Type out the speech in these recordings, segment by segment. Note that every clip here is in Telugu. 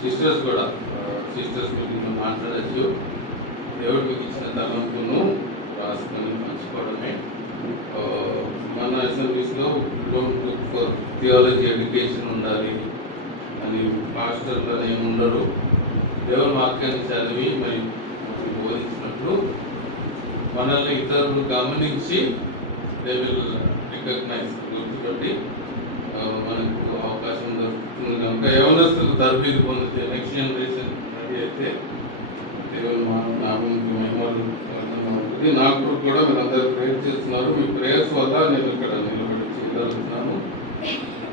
సిస్టర్స్ కూడా సిస్టర్స్ గురించి మాట్లాడచ్చు. దేవుడు మీకు ఇచ్చిన తలంపును రాసుకొని పంచుకోవడమే. మన అసెంబ్లీస్లో don't look for theology education ఉండాలి అని పాస్టర్లు ఏమి ఉండరు. దేవుని వాక్యాన్ని చదివి మరి బోధించినప్పుడు మనల్ని ఇతరులు గమనించి దే విల్ రికగ్నైజ్, గుర్తుపెట్టి మనకు అవకాశం దొరుకుతుంది కనుక యవనస్తులు తరబీదు పొందితే నెక్స్ట్ జనరేషన్ రెడీ అయితే దేవుని నామంకి మహిమలు ఉంటుంది. నాకు కూడా మీరు అందరూ ప్రేయర్ చేస్తున్నారు. మీ ప్రేయర్స్ వల్ల నేను ఇక్కడ నిలబడి చేయగలుగుతున్నాను.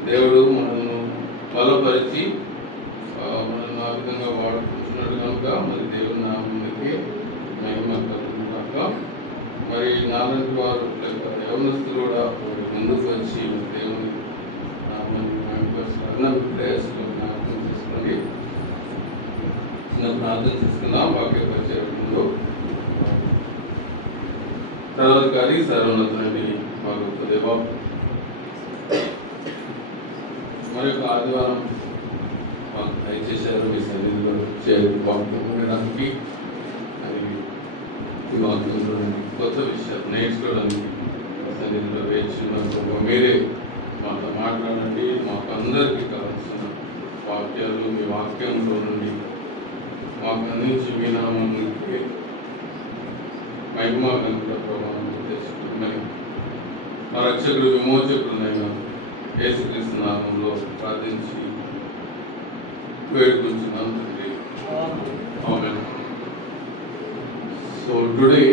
దేవుడు మనల్ని బలపరిచి మనల్ని ఆ విధంగా వాడుకుంటున్నాడు కనుక మరి దేవుని నామానికి మహిమ కలుగుతుంది కనుక మరి నాలాంటి వారు యవనస్తులు కూడా ముందుకు వచ్చి దేవుని నామాన్ని మహిమపరుస్తారు. ప్రేయర్స్లో జ్ఞాపకం చేసుకొని చిన్న ప్రార్థన చేసుకున్నాం. వాక్య పరిచయంలో సర్వాధికారి సర్వోన్నతుని మాకు దేవా మరి యొక్క ఆదివారం మాకు దయచేశారు. మీ సన్నిధిలో వాక్యం ఉండడానికి అది ఈ వాక్యంలో కొత్త విషయాలు నేర్చుకోవడానికి సన్నిధిలో వేచున్నప్పుడు మీరే మాతో మాట్లాడండి. మాకు అందరికీ కావాల్సిన వాక్యాలు మీ వాక్యంలో నుండి మాకు అందించి మీ నామానికి మహిమ కనుక ప్రభావం తెచ్చుకుంటున్నాయి. మా రక్షకుడు విమోచకుడునైనా యేసుక్రీస్తు నామంలో ప్రార్థించి వేడుకుంటున్నాను తండ్రి. ఆమేన్. సో టుడే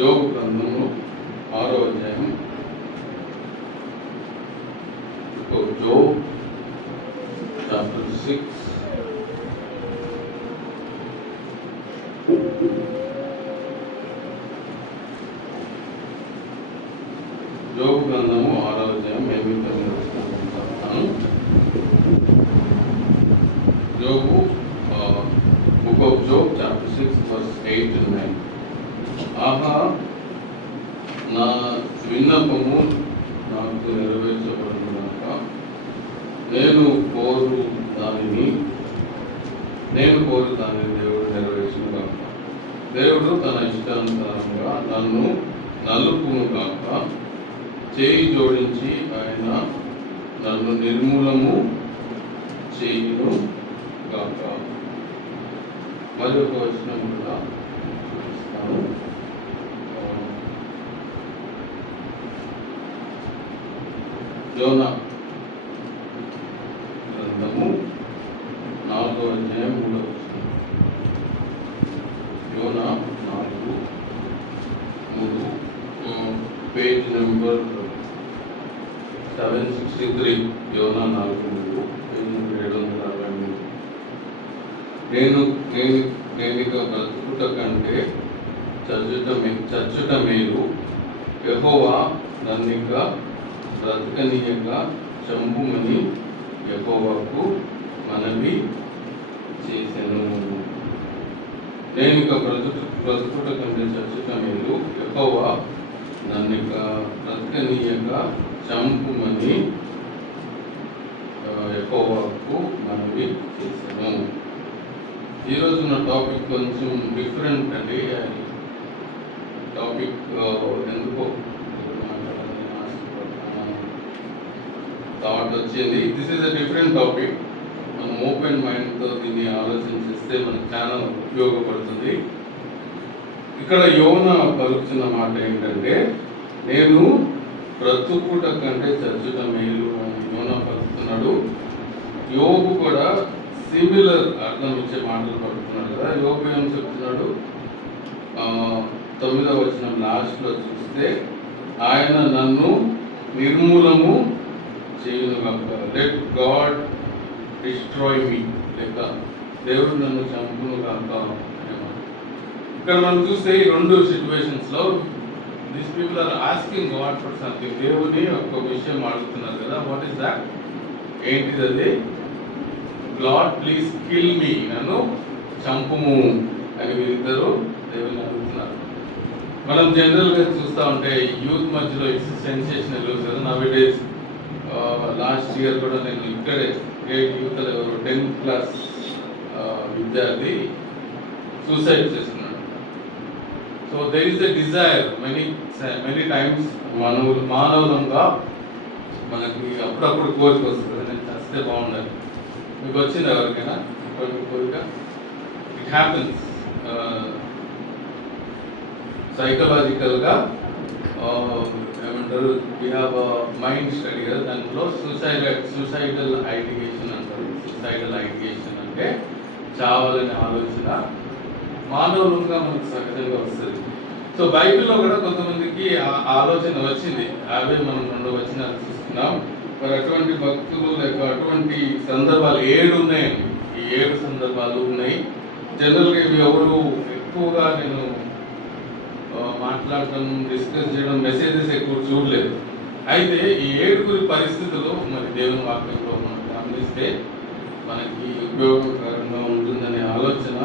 యోబు గ్రంథంలో 6వ అధ్యాయం Job chapter 6 యోబు గ్రంథము 6వ అధ్యాయం 8వ వచనం. యోబు book of Job chapter 6 verse 8 and 9. ఆహా, నా విన్నపము నాకు నెరవేర్చబడునుగాక, నేను కోరు దానిని దేవుడు నెరవేర్చునుగాక. దేవుడు తన ఇష్టానుసారంగా నన్ను నలుపునుగాక, చేయి జోడించి ఆయన నన్ను నిర్మూలము చేయును గాక. మరి ఒక వచనం కూడా చూపిస్తాను. యోనా గ్రంథము 4వ అధ్యాయం 3వ వచనం. యోనా 4:3 పేజ్ నెంబర్ 763. యోనా 4:3 పేజ్ నెంబర్ 763. నేనిక బ్రతుకుట కంటే చచ్చుట మేలు, యెహోవా నన్నిక బ్రతకనీయక చంపుమని యెహోవాకు మనవి చేసెను. నేనిక బ్రతుకుట కంటే చచ్చుట మేలు, యెహోవా నన్నిక బ్రతకనీయక చంపుమని యెహోవాకు మనవి చేసెను. ఈరోజు నా టాపిక్ కొంచెం డిఫరెంట్ అండి. టాపిక్ ఎందుకో థాట్ వచ్చింది. This is a different topic. మనం ఓపెన్ మైండ్తో దీన్ని ఆలోచించేస్తే మనకు చాలా ఉపయోగపడుతుంది. ఇక్కడ యోనా పలుకుతున్న మాట ఏంటంటే, నేను బ్రతుకుట కంటే చచ్చుట మేలు అని యోనా పలుకుతున్నాడు. యోబు కూడా సిమిలర్ అర్థం ఇచ్చే మాటలు పడుతున్నాడు కదా. యోబు ఏం చెప్తున్నాడు? 9వ వచనం లాస్ట్లో చూస్తే, ఆయన నన్ను నిర్మూలము చేయునుగాక, లెట్ గాడ్ డిస్ట్రాయ్ మీ, లేక దేవుడు నన్ను చంపునుగాక. ఇక్కడ మనం చూస్తే ఈ రెండు సిచ్యువేషన్స్లో these people are asking God for something. దేవుని ఒక విషయం అడుగుతున్నారు కదా. What is that? ఏంటిది అది? గాడ్ ప్లీజ్ కిల్ మీ, నన్ను చంపుము అని వీరిద్దరు దేవుని అడుగుతున్నారు. మనం జనరల్గా చూస్తూ ఉంటే యూత్ మధ్యలో ఇట్స్ సెన్సేషనల్ కదా. Now it is lost year కూడా నేను ఇక్కడే గ్రేట్ యూత్ ఎవరు 10th క్లాస్ విద్యార్థి సూసైడ్ చేస్తున్నాడు. So there is a desire many times మానవులంగా మనకి అప్పుడప్పుడు కోరిక వస్తుంది, నేను చస్తే బాగుండాలి. మీకు వచ్చింది ఎవరికైనా కోరిక? ఇట్ హ్యాపెన్స్ సైకలాజికల్గా. ఏమంటారు, వీ హ్యావ్ మైండ్ స్టడీ కదా, దాంట్లో సూసైడల్ ఐడియేషన్ అంటారు. సూసైడల్ ఐడియేషన్ అంటే చావాలనే ఆలోచన మానవులుగా మనకు సహజంగా వస్తుంది. సో బైబిల్లో కూడా కొంతమందికి ఆలోచన వచ్చింది, అవే మనం 2 వచనాలు చూస్తున్నాం. మరి అటువంటి భక్తులు లేక అటువంటి సందర్భాలు 7 ఉన్నాయండి. ఈ 7 సందర్భాలు ఉన్నాయి. జనరల్గా ఇవి ఎవరు ఎక్కువగా నేను మాట్లాడటం, డిస్కస్ చేయడం, మెసేజెస్ ఎక్కువ చూడలేదు. అయితే ఈ 7 పరిస్థితులు మరి దేవుని వాక్యంలో మనం గమనిస్తే మనకి ఉపయోగకరంగా ఉంటుందనే ఆలోచన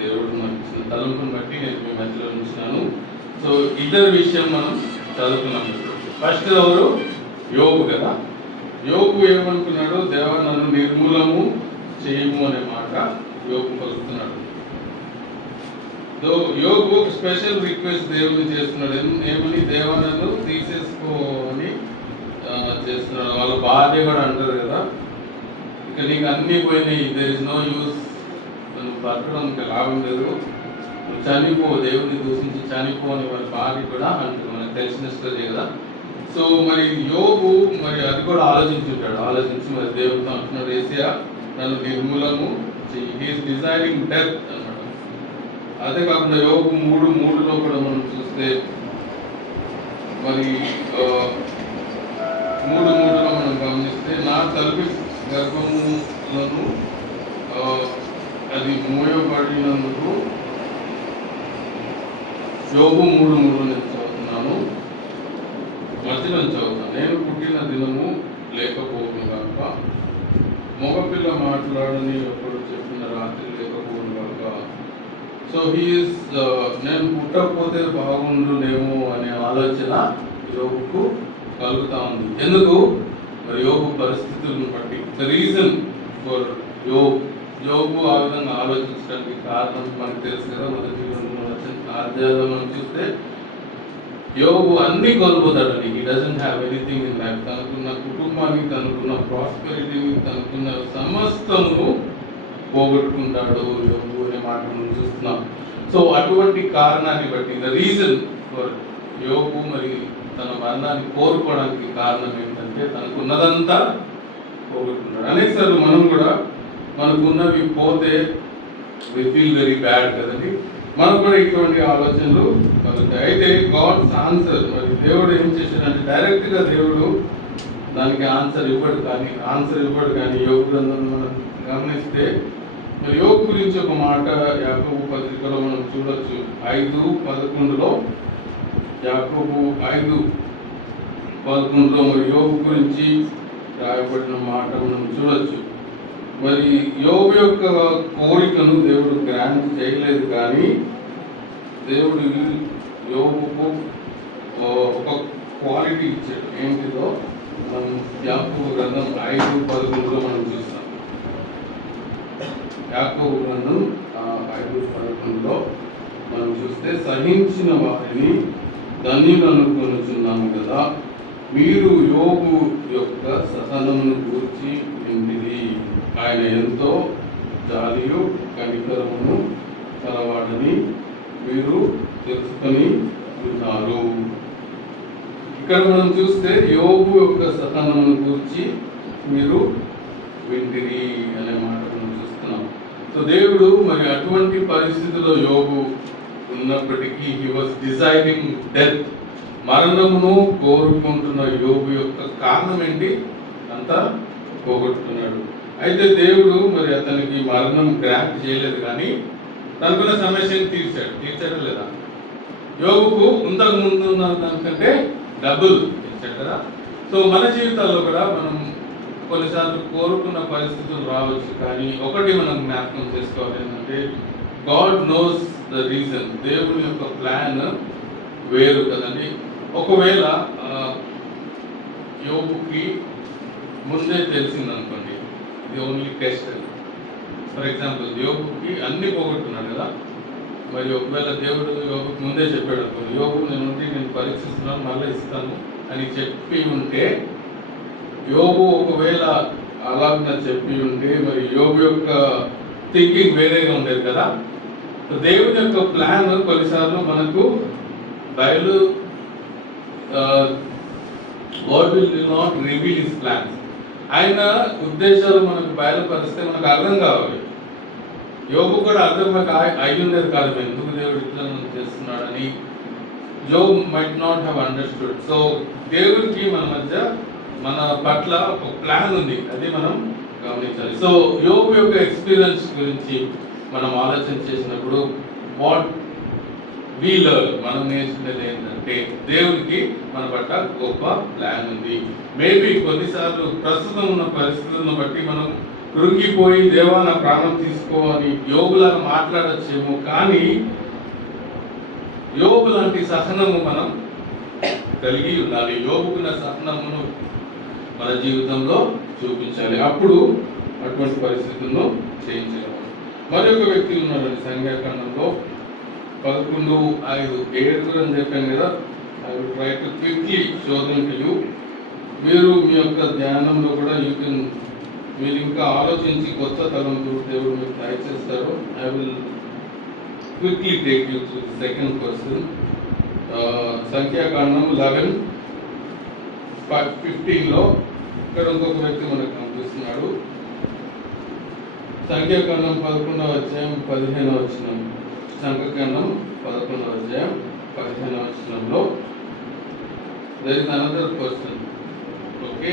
దేవుడు మనకి ఇచ్చిన తలంపుని బట్టి నేను మీ మధ్యలో ఉంచినాను. సో ఇద్దరు విషయం మనం చదువుకున్నాం. ఫస్ట్ ఎవరు? యోబు కదా. యోబు ఏమనుకున్నాడు? దేవా నన్ను నిర్మూలము చేయము అనే మాట యోబు పలుకుతున్నాడు. యోబు ఒక స్పెషల్ రిక్వెస్ట్ దేవుని చేస్తున్నాడు. ఏమని? దేవా నన్ను తీసేసుకో అని చేస్తున్నాడు. వాళ్ళ భార్య కూడా అంటారు కదా, ఇక నీకు అన్నీ పోయినాయి, దేర్ ఇస్ నో యూస్, నువ్వు బతకడం ఇంకా లాభం లేదు, నువ్వు చనిపో, దేవుడిని దూషించి చనిపో అని వాళ్ళ భార్య కూడా అంటారు. మనకు తెలిసిన స్టోరీ కదా. సో మరి యోబు మరి అది కూడా ఆలోచించుంటాడు. ఆలోచించి మరి దేవుడితో అంటున్నాడు, ఏసియా నన్ను నిర్మూలము చెయ్యి. హీఈస్ డిజైరింగ్ డెత్ అన్నాడు. అదే కాకుండా యోబు 3:3లో కూడా మనం చూస్తే మరి 3:3లో మనం గమనిస్తే నా తల్లి గర్భములను అది మూయబడినందుకు, యోబు 3:3 నేను చదువుతున్నాను, మధ్యలో చదువుతాను. నేను పుట్టిన దినము లేకపోవును కాక, మగపిల్ల మాట్లాడని ఎప్పుడు చెప్పిన రాత్రి లేకపోవును కాక. సో హీఈస్ నేను పుట్టకపోతే బాగుండునేమో అనే ఆలోచన యోబుకు కలుగుతా ఉంది. ఎందుకు? మరి యోబు పరిస్థితులను బట్టి. ద రీజన్ ఫర్ యోబు ఆ విధంగా ఆలోచించడానికి కారణం మనకు తెలుసు కదా. మొదటి 2 అధ్యాయాలు మనం చూస్తే యోబు అన్ని కోల్పోతాడని. He doesn't have anything in life. తనకున్న కుటుంబాన్ని, తనకున్న ప్రాస్పెరిటీని, తనకున్న సమస్తమును పోగొట్టుకుంటాడు యోబు అనే మాట మనం చూస్తున్నాం. సో అటువంటి కారణాన్ని బట్టి, ద రీజన్ ఫర్ యోబు మరి తన మరణాన్ని కోరుకోవడానికి కారణం ఏంటంటే తనకున్నదంతా పోగొట్టుకున్నాడు. అనేకసార్లు మనం కూడా మనకున్నవి పోతే వి ఫీల్ వెరీ బ్యాడ్ కదండి. మనకు కూడా ఇటువంటి ఆలోచనలు కలుగుతాయి. అయితే గాడ్స్ ఆన్సర్, మరి దేవుడు ఏం చేశాడంటే డైరెక్ట్గా దేవుడు దానికి ఆన్సర్ ఇవ్వడు. కానీ యోబు గ్రంథం మనం గమనిస్తే మరి యోబు గురించి ఒక మాట యాకోబు పత్రికలో మనం చూడొచ్చు. 5:11లో యాకోబు 5:11లో మరి యోబు గురించి రాయబడిన మాట మనం చూడొచ్చు. మరి యోబు యొక్క కోరికను దేవుడు గ్రాంట్ చేయలేదు, కానీ దేవుడు యోబుకు ఒక క్వాలిటీ ఇచ్చాడు. ఏంటిదో మనం యాకోబు గ్రంథం 5:11లో మనం చూస్తాం. యాకోబు గ్రంథం 5:11లో మనం చూస్తే, సహించిన వారిని ధన్యులనుకొనుచున్నాము కదా, మీరు యోబు యొక్క సహనమును గూర్చి వింటిరి. ఆయన ఎంతో జాలియు కనికరమును కలవాడని మీరు తెలుసుకొని ఉన్నారు. ఇక్కడ మనం చూస్తే యోబు యొక్క సహనమును గూర్చి మీరు వింటిరి అనే మాట మనం చూస్తున్నాం. సో దేవుడు మరి అటువంటి పరిస్థితిలో యోబు ఉన్నప్పటికీ హీ వాజ్ డిజైరింగ్ డెత్, మరణమును కోరుకుంటున్న యోబు యొక్క కారణం ఏంటి? అంతా పోగొట్టుకున్నాడు. అయితే దేవుడు మరి అతనికి మరణం గ్రాంట్ చేయలేదు, కానీ తనకున్న సమస్యను తీర్చాడు లేదా? యోబుకు ఇంతకు ముందు ఉన్న దానికంటే డబుల్ ఇచ్చాడు కదా. సో మన జీవితాల్లో కూడా మనం కొన్నిసార్లు కోరుకున్న పరిస్థితులు రావచ్చు, కానీ ఒకటి మనం జ్ఞాపకం చేసుకోవాలి ఏంటంటే, గాడ్ నోస్ ద రీజన్. దేవుని యొక్క ప్లాన్ వేరు కదండి. ఒకవేళ యోబుకి ముందే తెలిసింది అనుకోండి, ఇది ఓన్లీ టెస్ట్. ఫర్ ఎగ్జాంపుల్ యోగుకి అన్ని పోగొట్టున్నాడు కదా, మరి ఒకవేళ దేవుడు యోగుకి ముందే చెప్పాడు అనుకోండి, యోగు నేను పరీక్షిస్తున్నాను మళ్ళీ ఇస్తాను అని చెప్పి ఉంటే, యోగు ఒకవేళ అలాగ చెప్పి ఉంటే మరి యోగు యొక్క థింకింగ్ వేరేగా ఉండేది కదా. దేవుని యొక్క ప్లాన్ కొన్నిసార్లు మనకు బయలు God will not reveal his plans. ఆయన ఉద్దేశాలు మనకు బయలుపరిస్తే మనకు అర్థం కావాలి. యోగు కూడా అర్థం అయి ఉండేది కాదు, ఎందుకు దేవుడు ఇట్లా చేస్తున్నాడని. Job might not have understood. So దేవుడికి మన మధ్య మన పట్ల ఒక ప్లాన్ ఉంది, అది మనం గమనించాలి. సో యోగు యొక్క ఎక్స్పీరియన్స్ గురించి మనం ఆలోచన చేసినప్పుడు వాట్ వి లెర్న్, మనం నేర్చుకునేది ఏంటంటే దేవుడికి మన పట్ల గొప్ప ప్లాన్ ఉంది. మేబీ కొన్నిసార్లు ప్రస్తుతం ఉన్న పరిస్థితులను బట్టి మనం కృంగిపోయి దేవా నా ప్రాణం తీసుకోవాలి యోగులాగా మాట్లాడచ్చేమో, కానీ యోగు లాంటి సహనము మనం కలిగి ఉండాలి. యోగుకున్న సహనమును మన జీవితంలో చూపించాలి, అప్పుడు అటువంటి పరిస్థితులను చేయించగలము. మరొక వ్యక్తి ఉన్నారండి సంఖ్యాకాండంలో 11:5-7 అని చెప్పాను కదా. I will try to quickly show them to you. మీరు మీ యొక్క ధ్యానంలో కూడా మీరు ఇంకా ఆలోచించి కొత్త తలంపులు దేవుడు మీకు దయచేస్తారు. I will quickly take you to the second person. సంఖ్యాకాండం 11:15లో ఇక్కడ ఇంకొక వ్యక్తి మనకు కనిపిస్తున్నాడు. సంఖ్యాకాండం 11:15 సంఖ్యాకాండం 11:15 there is another person. Okay,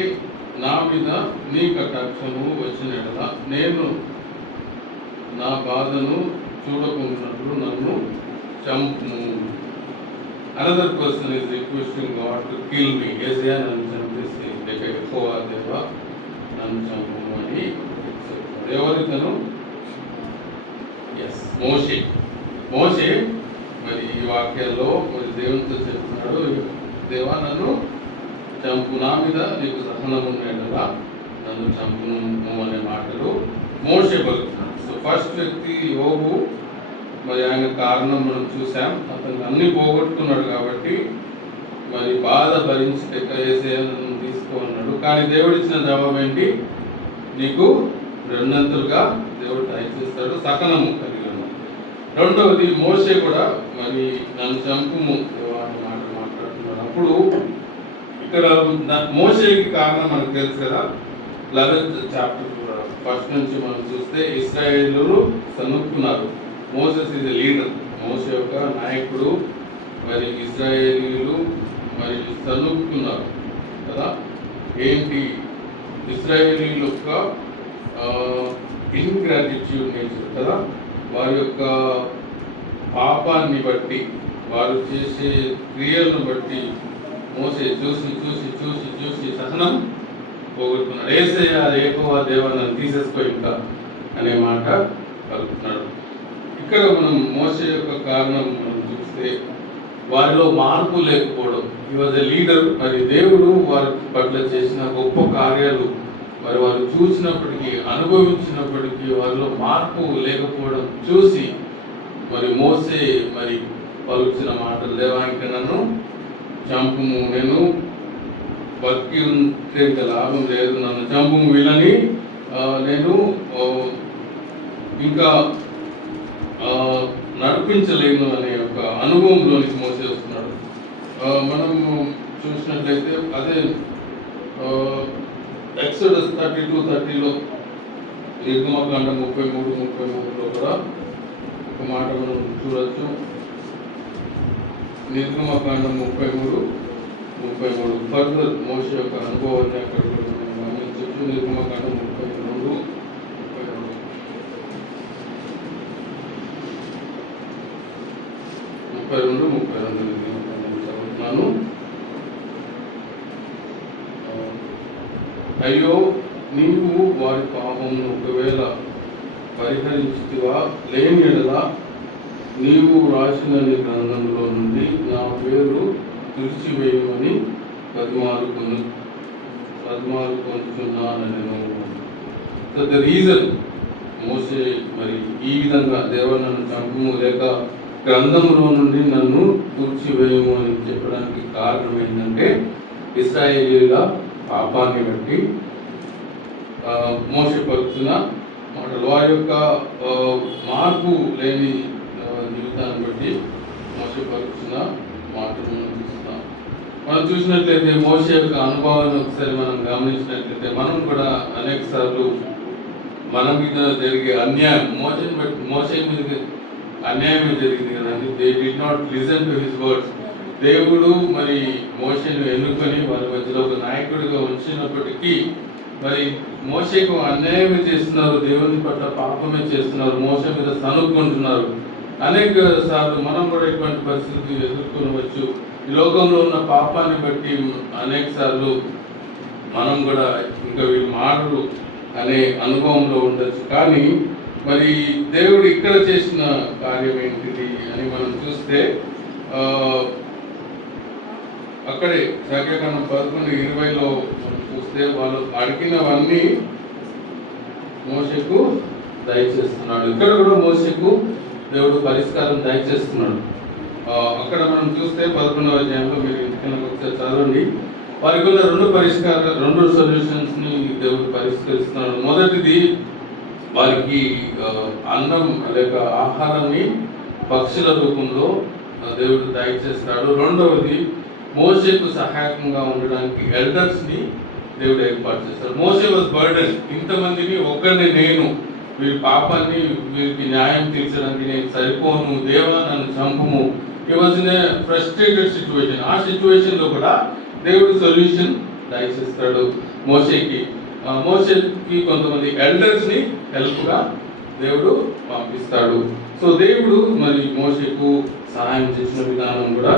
నా మీద నీ కటాక్షము వచ్చిన ఎడల నేను నా బాధను చూడకుంటున్నట్లు నన్ను చంపుము. Another person is requesting God to kill me. యేసయ్యా నన్ను చంపేసి లేక యెహోవా దేవా నన్ను చంపుము అని చెప్తాడు. ఎవరితను? ఎస్, మోషే మరి ఈ వాక్యాల్లో మరి దేవునితో చెప్తున్నాడు, దేవా నన్ను చంపు, నా మీద నీకు సహనం ఉండేలా నన్ను చంపును అనే మాటలు మోషే పలుకుతున్నాడు. సో ఫస్ట్ వ్యక్తి యోబు, మరి ఆయన కారణం మనం చూసాం, అతను అన్ని పోగొట్టుకున్నాడు కాబట్టి మరి బాధ భరించలేక యేసయ్యా నన్ను తీసుకో అన్నాడు. కానీ దేవుడు ఇచ్చిన జవాబు ఏంటి? నీకు రెండంతలుగా దేవుడు దయచేస్తాడు, సహనము కలిగి. రెండవది మోషే కూడా మరి నన్ను చంపుము అనే మాట మాట్లాడుతున్నాడు. అప్పుడు ఇక్కడ మోషేకి కారణం మనకు తెలుసు కదా. 11th చాప్టర్ ఫస్ట్ నుంచి మనం చూస్తే ఇశ్రాయేలు సనుక్కున్నారు. మోసెస్ ఈజ్ ఎ లీడర్, మోషే యొక్క నాయకుడు. మరి ఇశ్రాయేలీలు మరి సనుక్కున్నారు కదా. ఏంటి? ఇశ్రాయేలీల యొక్క ఇన్గ్రాటిట్యూడ్ నేచర్ కదా. వారి యొక్క పాపాన్ని బట్టి, వారు చేసే క్రియలను బట్టి మోసే చూసి సహనం పోగొట్టుకున్నాడు. యేసయ్యా యెహోవా దేవా నన్ను తీసేసుకో ఇంకా అనే మాట కలుపుతున్నాడు. ఇక్కడ మనం మోసే యొక్క కారణం మనం చూస్తే వారిలో మార్పు లేకపోవడం. హి వాజ్ ఎ లీడర్. మరి దేవుడు వారి పట్ల చేసిన గొప్ప కార్యాలు మరి వారు చూసినప్పటికీ, అనుభవించినప్పటికీ వారిలో మార్పు లేకపోవడం చూసి మరి మోసే మరి పలుకుచిన మాటలు, దేవా ఇంకా నన్ను చంపుము, నేను బతికి ఉంటే లాభం లేదు, నన్ను చంపుము, వీళ్ళని నేను ఇంకా నడిపించలేను అనే ఒక అనుభవంలోనికి మోసే వస్తున్నాడు. మనం చూసినట్లయితే అదే ఎక్సోడస్ 32:30లో, నిర్గమకాండం 33:33లో కూడా ఒక మాట మనం చూడవచ్చు. నిర్గమకాండం 33:33 ఫర్దర్ మోషే యొక్క అనుభవాన్ని అక్కడ మనం గమనించవచ్చు. నిర్గమకాండం 32:32 చదువుతున్నాను. అయ్యో, నీవు వారి పాపమును ఒకవేళ పరిహరించితివా, లేని ఎడల నీవు రాసిన నీ గ్రంథంలో నుండి నా పేరు తుడిచివేయమని బతిమాలుకును. బతిమాలు పొందుతున్నానను. సో ద రీజన్ మోసే మరి ఈ విధంగా దేవా నన్ను చంపుము లేక గ్రంథంలో నుండి నన్ను కూర్చివేయము అని చెప్పడానికి కారణం ఏంటంటే ఇశ్రాయేలీయుల పాపాన్ని బట్టి మోసే పలుకుతున్న మాటలు, వారి యొక్క మార్పు లేని జీవితాన్ని బట్టి మోసే పలుకుతున్న మాటలు మనం చూసినట్లయితే మోసే యొక్క అనుభవాన్ని ఒకసారి మనం గమనించినట్లయితే మనం కూడా అనేక సార్లు మన మీద జరిగే అన్యాయం మోసే మీద అన్యాయమే జరిగింది కదండి. They did not listen to his words. దేవుడు మరి మోసేను ఎన్నుకొని వారి మధ్యలో ఒక నాయకుడిగా ఉంచినప్పటికీ మరి మోసేకు అన్యాయమే చేస్తున్నారు, దేవుని పట్ల పాపమే చేస్తున్నారు, మోసే మీద సనుక్కుంటున్నారు. అనేక సార్లు మనం కూడా ఇటువంటి పరిస్థితి ఎదుర్కొనవచ్చు. ఈ లోకంలో ఉన్న పాపాన్ని బట్టి అనేక సార్లు మనం కూడా ఇంకా వీళ్ళు మారరు అనే అనుభవంలో ఉండొచ్చు. కానీ మరి దేవుడు ఇక్కడ చేసిన కార్యం ఏంటిది అని మనం చూస్తే అక్కడే సంఖ్యాకాండం 11:20లో మనం చూస్తే వాళ్ళు అడిగినవన్నీ మోసెకు దయచేస్తున్నాడు. ఇక్కడ కూడా మోసెకు దేవుడు పరిష్కారం దయచేస్తున్నాడు. అక్కడ మనం చూస్తే 11వ అధ్యాయంలో మీరు ఇంటికన్నా ఒకసారి చదవండి. వారికి ఉన్న రెండు సొల్యూషన్స్ని దేవుడు పరిష్కరిస్తున్నాడు. మొదటిది వారికి అన్నం లేక ఆహారాన్ని పక్షుల రూపంలో దేవుడు దయచేస్తాడు. రెండవది మోసేకు సహాయకంగా ఉండడానికి ఎల్డర్స్ని దేవుడు ఏర్పాటు చేస్తాడు. మోసే వాజ్ బర్డెన్, ఇంతమందిని ఒక్కరిని నేను వీరి పాపాన్ని వీరికి న్యాయం తీర్చడానికి నేను సరిపోను, దేవా నన్ను చంపుము. ఈ was in a frustrated situation. ఆ సిచ్యువేషన్లో కూడా దేవుడు సొల్యూషన్ దయచేస్తాడు మోసేకి. మోసేకి కొంతమంది ఎల్డర్స్ని హెల్ప్గా దేవుడు పంపిస్తాడు. సో దేవుడు మరి మోసేకు సహాయం చేసిన విధానం కూడా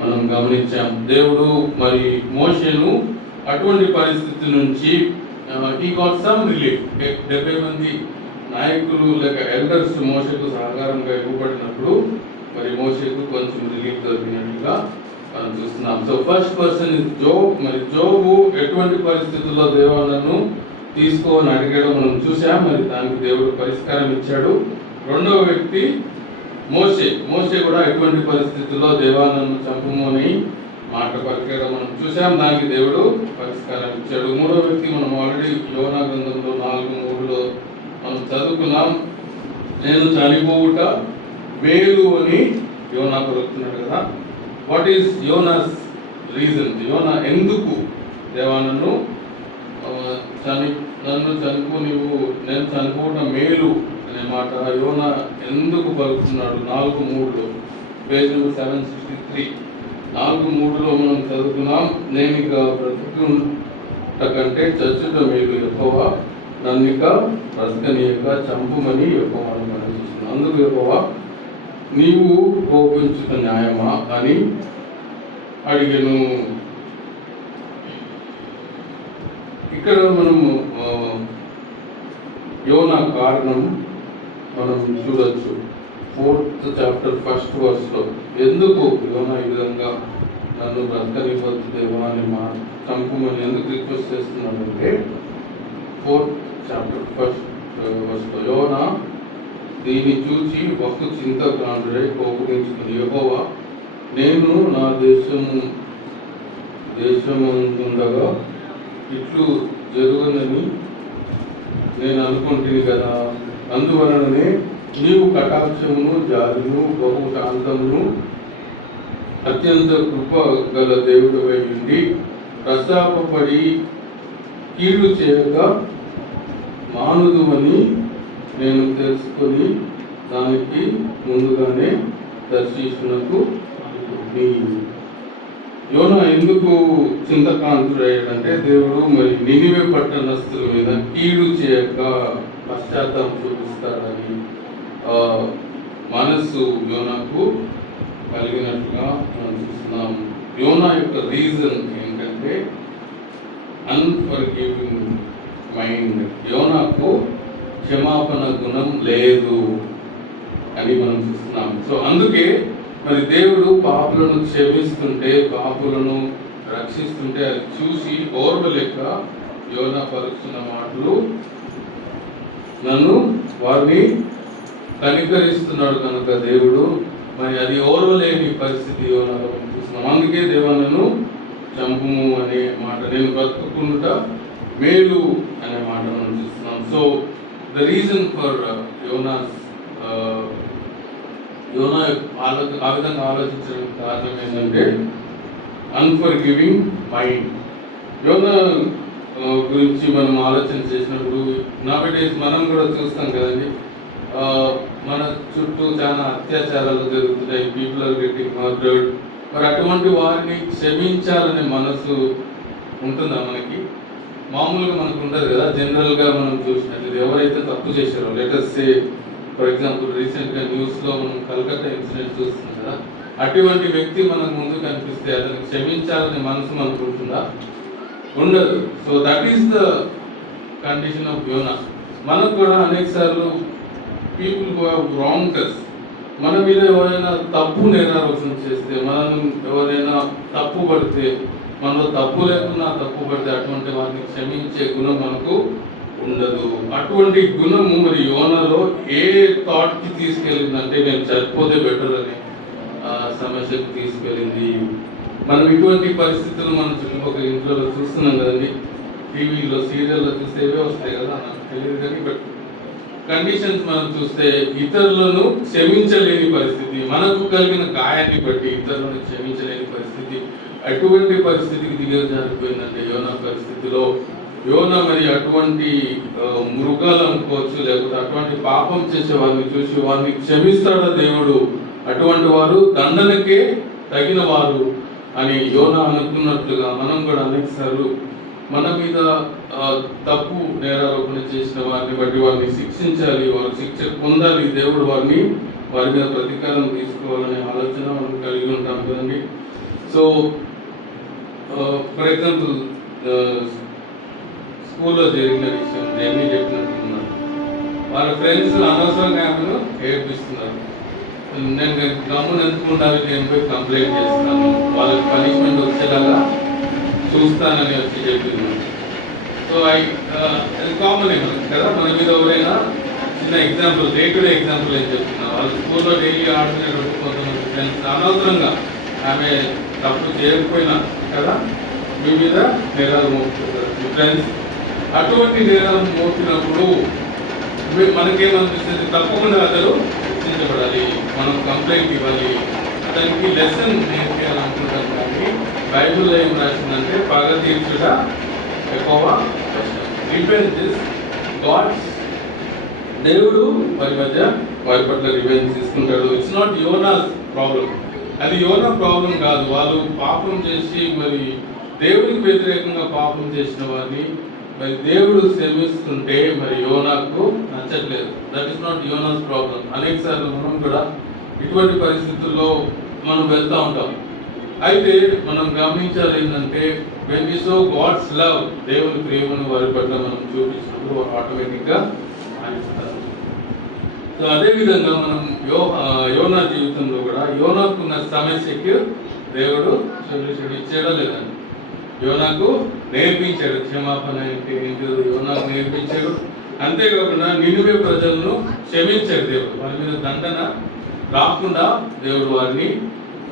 మనం గమనించాం. దేవుడు మరి మోసేను అటువంటి పరిస్థితి నుంచి హీ గాట్ సమ్ రిలీఫ్. 70 మంది నాయకులు లేక ఎల్డర్స్ మోసేకు సహకారంగా ఇవ్వబడినప్పుడు మరి మోసేకు కొంచెం రిలీఫ్ దొరికినట్టుగా మనం చూస్తున్నాం. So first person is Job. మరి జోబు ఎటువంటి పరిస్థితుల్లో దేవాలను తీసుకోని అడిగాడో మనం చూసాం. మరి దానికి దేవుడు పరిష్కారం ఇచ్చాడు. రెండవ వ్యక్తి మోసే కూడా ఎటువంటి పరిస్థితుల్లో దేవాలను చంపము అని మాట పలికాడో మనం చూసాం. దానికి దేవుడు పరిష్కారం ఇచ్చాడు. మూడవ వ్యక్తి మనం ఆల్రెడీ యోనా గ్రంథంలో 4:3లో మనం చదువుకున్నాం. నేను చనిపోవుట మేలు అని యోనా పలుకుతున్నాడు కదా. వాట్ ఈస్ యోనాస్ రీజన్? యోనా ఎందుకు దేవా నన్ను చనిపో నీవు, నేను చనిపోవడం మేలు అనే మాట యోనా ఎందుకు పలుకుతున్నాడు? 4:3లో, పేజ్ నెంబర్ 763, 4:3లో మనం చదువుకున్నాం. నేను ఇక బ్రతుకుట కంటే చచ్చుట మేలు, యెహోవా నన్ను ఇక బ్రతకనీయక చంపుమని యెహోవాను ప్రార్థిస్తున్నాను. అందుకు యెహోవా నీవు కోపించుట న్యాయమా అని అడిగాను. ఇక్కడ మనము యోనా కారణం మనం చూడొచ్చు. 4th చాప్టర్ 1st verseలో ఎందుకు యోనా ఈ విధంగా నన్ను బ్రతకనివ్వద్దు దేవా అని చంపుమని ఎందుకు రిక్వెస్ట్ చేస్తున్నాడంటే 4th చాప్టర్ 1st verseలో యోనా దీన్ని చూచి బహు చింతాక్రాంతుడై కోపగించుకుని, యెహోవా నేను నా దేశమందుండగా ఇట్లు జరుగునని నేను అనుకుంటుంది కదా. అందువలననే నీవు కటాక్షమును జాలిను బహు శాంతమును అత్యంత కృప గల దేవుడవై ఉండి ప్రస్తాపపడి కీడు చేయక మానుదుమని నేను తెలుసుకొని దానికి ముందుగానే దర్శించునకు నీ యోనా ఎందుకు చింతకాంతుడయ్యాడంటే దేవుడు మరి నినివే పట్టణస్థుల మీద కీడు చేయక పశ్చాత్తాపం చూపిస్తాడని మనస్సు యోనాకు కలిగినట్టుగా మనం చూస్తున్నాం. యోనా యొక్క రీజన్ ఏంటంటే అన్ఫర్గివింగ్ మైండ్. యోనాకు క్షమాపణ గుణం లేదు అని మనం చూస్తున్నాం. సో అందుకే మరి దేవుడు పాపులను క్షమిస్తుంటే, పాపులను రక్షిస్తుంటే అది చూసి ఓర్వలేక యోనా పలుకుతున్న మాటలు నన్ను వారిని కనికరిస్తున్నాడు కనుక దేవుడు మరి అది ఓర్వలేని పరిస్థితి యోనాలో చూస్తున్నాం. అందుకే దేవా నన్ను చంపుము అనే మాట, నేను బ్రతుకుంట మేలు అనే మాట మనం చూస్తున్నాం. సో ద రీజన్ ఫర్ యోనా ఆ విధంగా ఆలోచించడానికి కారణం ఏంటంటే అన్ఫర్గివింగ్ మైండ్. యోనా గురించి మనం ఆలోచన చేసినప్పుడు నౌడేస్ మనం కూడా చూస్తాం కదండి, మన చుట్టూ చాలా అత్యాచారాలు జరుగుతున్నాయి, పీపుల్ ఆర్ గెటింగ్ మర్డర్డ్. మరి అటువంటి వారిని క్షమించాలనే మనసు ఉంటుందా మనకి? మామూలుగా మనకు ఉంటుంది కదా, జనరల్గా మనం చూసినట్లయితే ఎవరైతే తప్పు చేశారో, లెటర్స్ సే ఫర్ ఎగ్జాంపుల్ రీసెంట్గా న్యూస్లో మనం కలకత్తా ఇన్సిడెంట్ చూస్తున్నాం కదా, అటువంటి వ్యక్తి మనకు ముందు కనిపిస్తే అతను క్షమించాలనే మనసు మనకు ఉంటుందా? ఉండదు. So that is the condition of యోనా. మనకు కూడా అనేక సార్లు people who have wronged us, మన మీద ఎవరైనా తప్పు నేరారోపణ చేస్తే, మనం ఎవరైనా తప్పు పడితే, మనలో తప్పు లేకున్నా తప్పు పడితే అటువంటి వారిని క్షమించే గుణం మనకు ఉండదు. అటువంటి గుణము మరి యోనాలో ఏ థాట్కి తీసుకెళ్ళిందంటే నేను చనిపోతే బెటర్ అనే సమస్యకు తీసుకెళ్ళింది. మనం ఇటువంటి పరిస్థితులు మన చుట్టుపక్కల ఇంట్లో చూస్తున్నాం కదండి, టీవీలో సీరియల్లో చూస్తే ఏవే వస్తాయి కదా, నాకు తెలియదు కానీ బట్ కండిషన్స్ మనం చూస్తే ఇతరులను క్షమించలేని పరిస్థితి, మనకు కలిగిన గాయాన్ని బట్టి ఇతరులను క్షమించలేని పరిస్థితి, అటువంటి పరిస్థితికి దిగజారిపోయిందంటే యోనా పరిస్థితిలో. యోనా మరి అటువంటి మృగాలు అనుకోవచ్చు, లేకపోతే అటువంటి పాపం చేసే వారిని చూసి వారిని క్షమిస్తాడా దేవుడు, అటువంటి వారు దండనకే తగిన వారు అని యోనా అనుకున్నట్లుగా మనం కూడా అనేకసార్లు మన మీద తప్పు నేరారోపణ చేసిన వారిని బట్టి వారిని శిక్షించాలి, వారు శిక్ష పొందాలి, దేవుడు వారి మీద ప్రతీకారం తీసుకోవాలనే ఆలోచన మనం కలిగి ఉంటాం కదండి. సో ఫర్ ఎగ్జాంపుల్ స్కూల్లో జరిగిన విషయం జర్నీ చెప్పినట్టున్నారు, వాళ్ళ ఫ్రెండ్స్ అనవసరంగా ఆమెను ఏడ్పిస్తున్నారు. నేను గమ్మున ఎందుకుండాలి, నేను పోయి కంప్లైంట్ చేస్తాను, వాళ్ళకి పనిష్మెంట్ వచ్చేలాగా చూస్తానని వచ్చి చెప్పింది. సో అది కామన్ ఏమన్నా కదా, మన మీద ఎవరైనా చిన్న example, day to day example ఏం చెప్తున్నా, వాళ్ళు స్కూల్లో డైలీ ఆడుకునేటప్పుడు కొంతమంది ఫ్రెండ్స్ అనవసరంగా ఆమె తప్పు చేయకపోయినా కదా మీ మీద నేరాలు మోపుతుంటారు మీ ఫ్రెండ్స్. అటువంటి నేరాలు మోపినప్పుడు మనకేమనిపిస్తుంది, తప్పకుండా అతను శిక్షించబడాలి, మనం కంప్లైంట్ ఇవ్వాలి, అతనికి లెసన్ నేర్పించాలనుకుంటాం. కానీ బైబిల్లో ఏం రాసిందంటే పగ తీర్చుట ఎక్కువ రివెంజ్ ఇస్ గాడ్స్. దేవుడు వారి మధ్య వారి పట్ల రివెంజ్ తీసుకుంటాడు. ఇట్స్ నాట్ యోనాస్ ప్రాబ్లం, అది యోనా ప్రాబ్లం కాదు. వాళ్ళు పాపం చేసి మరి దేవునికి వ్యతిరేకంగా పాపం చేసిన వారిని మరి దేవుడు క్షమిస్తుంటే మరి యోనాకు నచ్చట్లేదు. దట్ ఈస్ నాట్ యోనాస్ ప్రాబ్లం. అనేక సార్లు మనం కూడా ఇటువంటి పరిస్థితుల్లో మనం వెళ్తూ ఉంటాం. అయితే మనం గమనించాలి ఏంటంటే when we saw God's love, దేవుని ప్రేమను వారి పట్ల మనం చూపించినప్పుడు ఆటోమేటిక్గా మారిపోతారు. సో అదేవిధంగా మనం యోనా జీవితంలో కూడా యోనాకున్న సమస్యకి దేవుడు సొల్యూషన్ ఇచ్చాడో లేదండి. యోనాకు నేర్పించాడు, క్షమాపణ ఏంటి యోనాకు నేర్పించాడు. అంతేకాకుండా నినివే ప్రజలను క్షమించాడు దేవుడు, వారి మీద దండన రాకుండా దేవుడు వారిని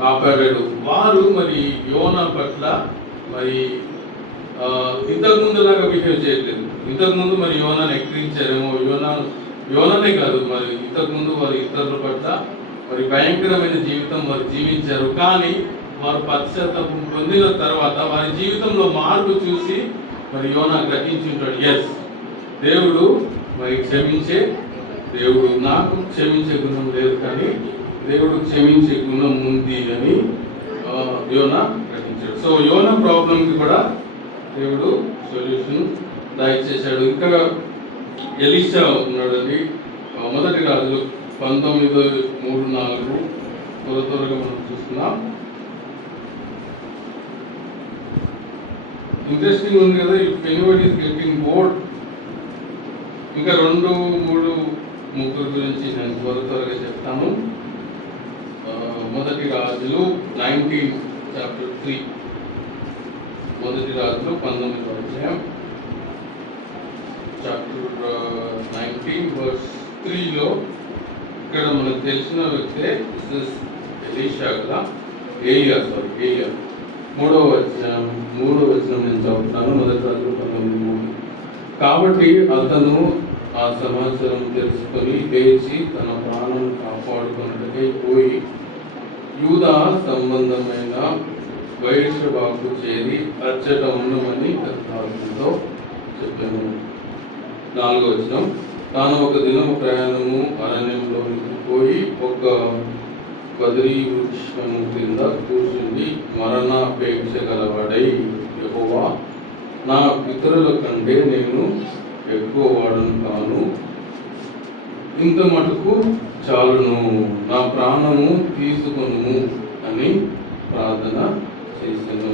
కాపాడాడు. వారు మరి యోనా పట్ల మరి ఇంతకుముందులాగా బిహేవ్ చేయట్లేదు. ఇంతకుముందు మరి యోనాను ఎక్కిరించారేమో, యోనానే కాదు మరి ఇంతకుముందు వారి ఇతరుల పట్ల మరి భయంకరమైన జీవితం వారు జీవించారు. కానీ వారు పశ్చాత్తాపం పొందిన తర్వాత వారి జీవితంలో మార్పు చూసి మరి యోనా గ్రహించి ఉంటాడు, ఎస్ దేవుడు మరి క్షమించే దేవుడు, నాకు క్షమించే గుణం లేదు కానీ దేవుడు క్షమించే గుణం ఉంది అని యోనా గ్రహించాడు. సో యోనా ప్రాబ్లంకి కూడా దేవుడు సొల్యూషన్ దయచేశాడు. ఇంకా ఎలీషా ఉన్నాడండి, మొదటి రాజులు 19:3-4 త్వరగా మనం చూస్తున్నాం. ఇంట్రెస్టింగ్ ఉంది కదా, if anybody is getting bored. ఇంకా 2-3 గురించి నేను త్వరగా చెప్తాను. మొదటి రాజులు 19 chapter 3, మొదటి రాజులు 19వ అధ్యాయం చాప్టర్ 19 verse 3లో ఇక్కడ మనకు తెలిసిన వ్యక్తే ఎలీషా కదా, ఏలియా మూడవ వచనం నేను చదువుతాను. 1 కాబట్టి అతను ఆ సమాచారం తెలుసుకొని లేచి తన ప్రాణం కాపాడుకున్నట్టుకై పోయి యూదా సంబంధమైన వైషబాకు చేరి అచ్చట ఉండమని కర్తాలతో చెప్పాను. 4వ వచనం, తాను ఒక దినము ప్రయాణము అరణ్యంలోనికి పోయి ఒక బదరీ వృక్షము కింద కూర్చుండి మరణాపేక్ష గలవాడై, యెహోవా, నా పితరుల కంటే నేను ఎక్కువ వాడను కాను, ఇంత మటుకు చాలును, నా ప్రాణము తీసుకొను అని ప్రార్థన చేశాను.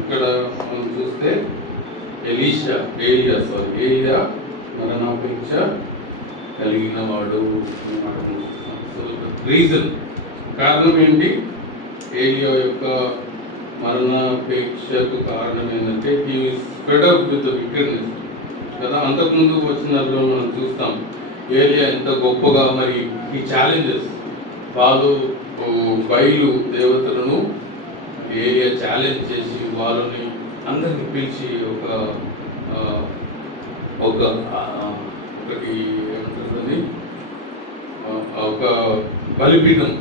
ఇక్కడ మనం చూస్తే ఏలియా మరణాపేక్ష కలిగిన వాడు. రీజన్, కారణం ఏంటి? ఏలియా యొక్క మరణాపేక్షకు కారణం ఏంటంటే he is fed up with the wickedness కదా. అంతకుముందు వచ్చినప్పుడు మనం చూస్తాం ఏలియా ఎంత గొప్పగా మరి ఈ ఛాలెంజెస్, వాళ్ళు బయలు దేవతలను ఏలియా ఛాలెంజ్ చేసి వాళ్ళని అందరిని పిలిచి ఒకటి ఏమంటుందని ఒక బలిపీఠం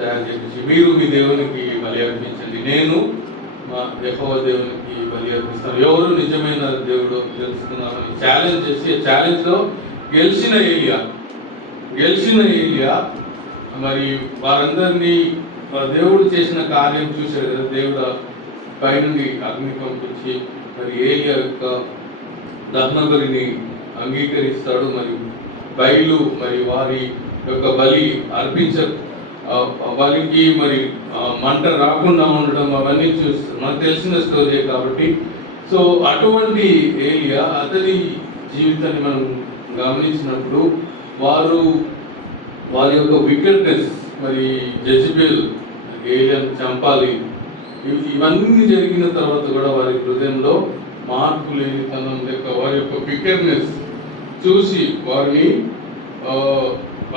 తయారు చేపించి మీరు మీ దేవునికి బలి అర్పించండి, నేను మా యెహోవా దేవునికి బలి అర్పిస్తాను, ఎవరు నిజమైన దేవుడు తెలుసుకున్నారని ఛాలెంజ్ చేసి ఛాలెంజ్లో గెలిచిన ఏలియా మరి వారందరినీ దేవుడు చేసిన కార్యం చూశారు కదా. దేవుడు పైనుండి అగ్ని పంపించి మరి ఏలియా యొక్క దహనబలిని అంగీకరిస్తాడు. మరి బయలు మరి వారి యొక్క బలి బలికి మరి మంట రాకుండా ఉండడం అవన్నీ చూస్తారు, మనకు తెలిసిన స్టోరీ కాబట్టి. సో అటువంటి ఏలియా, అతని జీవితాన్ని మనం గమనించినప్పుడు వారి యొక్క వికెట్నెస్, మరి జెజబెల్ ఏలియాను చంపాలి, ఇవన్నీ జరిగిన తర్వాత కూడా వారి హృదయంలో మార్పు లేనితనం లేక వారి యొక్క వికెట్నెస్ చూసి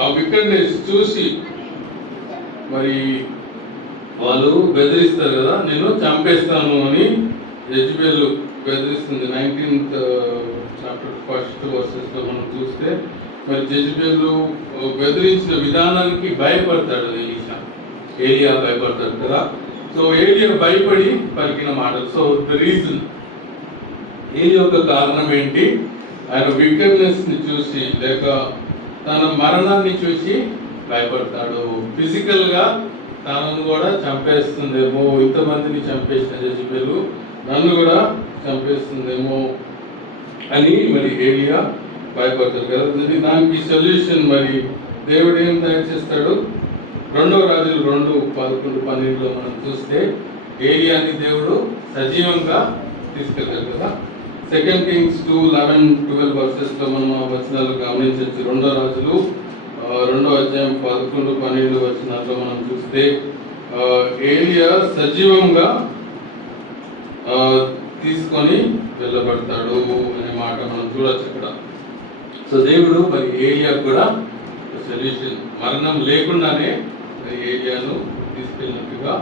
ఆ వికెట్నెస్ చూసి మరి వాళ్ళు బెదిరిస్తారు కదా, నేను చంపేస్తాను అని Jezebel బెదిరిస్తుంది. 19th chapter 1st verses మనం చూస్తే మరి జెజబెల్ బెదిరించిన విధానానికి భయపడతాడు ఏలియా భయపడతాడు కదా. సో ఏలియా భయపడి పలికిన మాటలు. సో ద రీజన్, ఏలియా యొక్క కారణం ఏంటి? ఆయన వికెట్నెస్ ని చూసి లేక తన మరణాన్ని చూసి భయపడతాడు. ఫిజికల్ గా తనను కూడా చంపేస్తుందేమో, ఇంతమందిని చంపేసిన జెజబెల్ నన్ను కూడా చంపేస్తుందేమో అని మరి ఏలియా భయపడతాడు కదా. దానికి సొల్యూషన్ మరి దేవుడు ఏం తయారు చేస్తాడు? 2వ రాజులు 2:11-12 మనం చూస్తే ఏలియాని దేవుడు సజీవంగా తీసుకెళ్తాడు కదా. 2 Kings 2:11-12 verses మనం ఆ వచనాలు గమనించవచ్చు. 2వ రాజులు 2వ అధ్యాయం 11-12 వచనాల్లో మనం చూస్తే ఏలియా సజీవంగా తీసుకొని వెళ్ళబడతాడు అనే మాట మనం చూడొచ్చు ఇక్కడ. సో దేవుడు మరి ఏలియా కూడా సొల్యూషన్, మరణం లేకుండానే ఏలియాను తీసుకెళ్ళినట్టుగా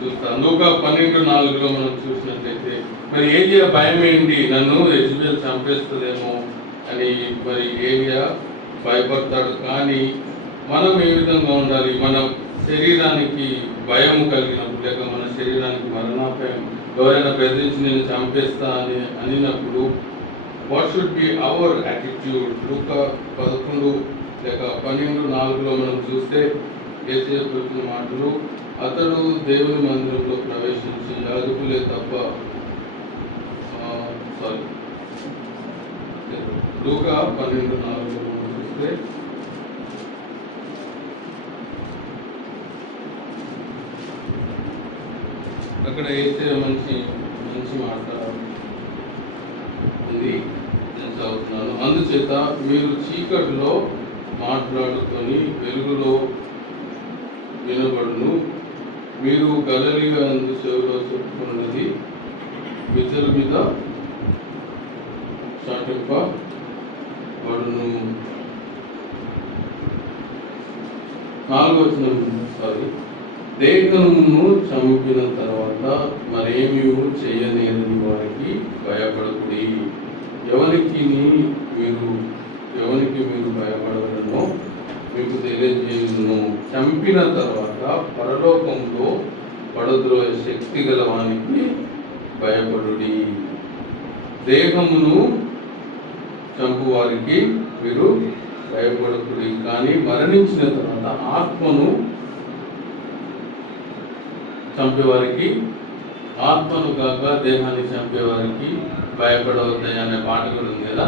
చూస్తాం. లూకా 12:4 మనం చూసినట్లయితే మరి ఏలియా భయం ఏంటి? నన్ను యెజబెల్ చంపేస్తుందేమో అని మరి ఏలియా భయపడతాడు. కానీ మనం ఏ విధంగా ఉండాలి? మన శరీరానికి భయం కలిగినప్పుడు లేక మన శరీరానికి మరణాపాయం ఎవరైనా బెదిరించి నేను చంపేస్తా అనినప్పుడు what should be our attitude? లూకా 11:12 మనం చూస్తే యేసయ్య చెప్పిన మాటలు, అతడు దేవుని మందిరంలో ప్రవేశించి యాజకులే తప్ప లూకా 12:4 చూస్తే అక్కడ యేసయ్య మంచి మాట ఉంది, నేను చదువుతున్నాను. అందుచేత మీరు చీకటిలో మాట్లాడుకొని వెలుగులో వినబడును, మీరు గలలిగా చెవిలో చెప్పుకున్నది మిద్దెల మీద చాటింప వాడును. 4వ వచనం దేహమును చంపిన తర్వాత మరేమీ చేయనేరని వారికి భయపడకుడి. ఎవరికి మీరు భయపడవలనో మీకు తెలియజేయును. చంపిన తర్వాత పరలోకంలో పడద్రోయ శక్తి గల వానికి భయపడుడి. దేహమును చంపు వారికి మీరు భయపడకుడి, కానీ మరణించిన తర్వాత ఆత్మను చంపేవారికి, ఆత్మను కాక దేహాన్ని చంపేవారికి భయపడవద్దని అనే పాట కూడా ఉంది కదా.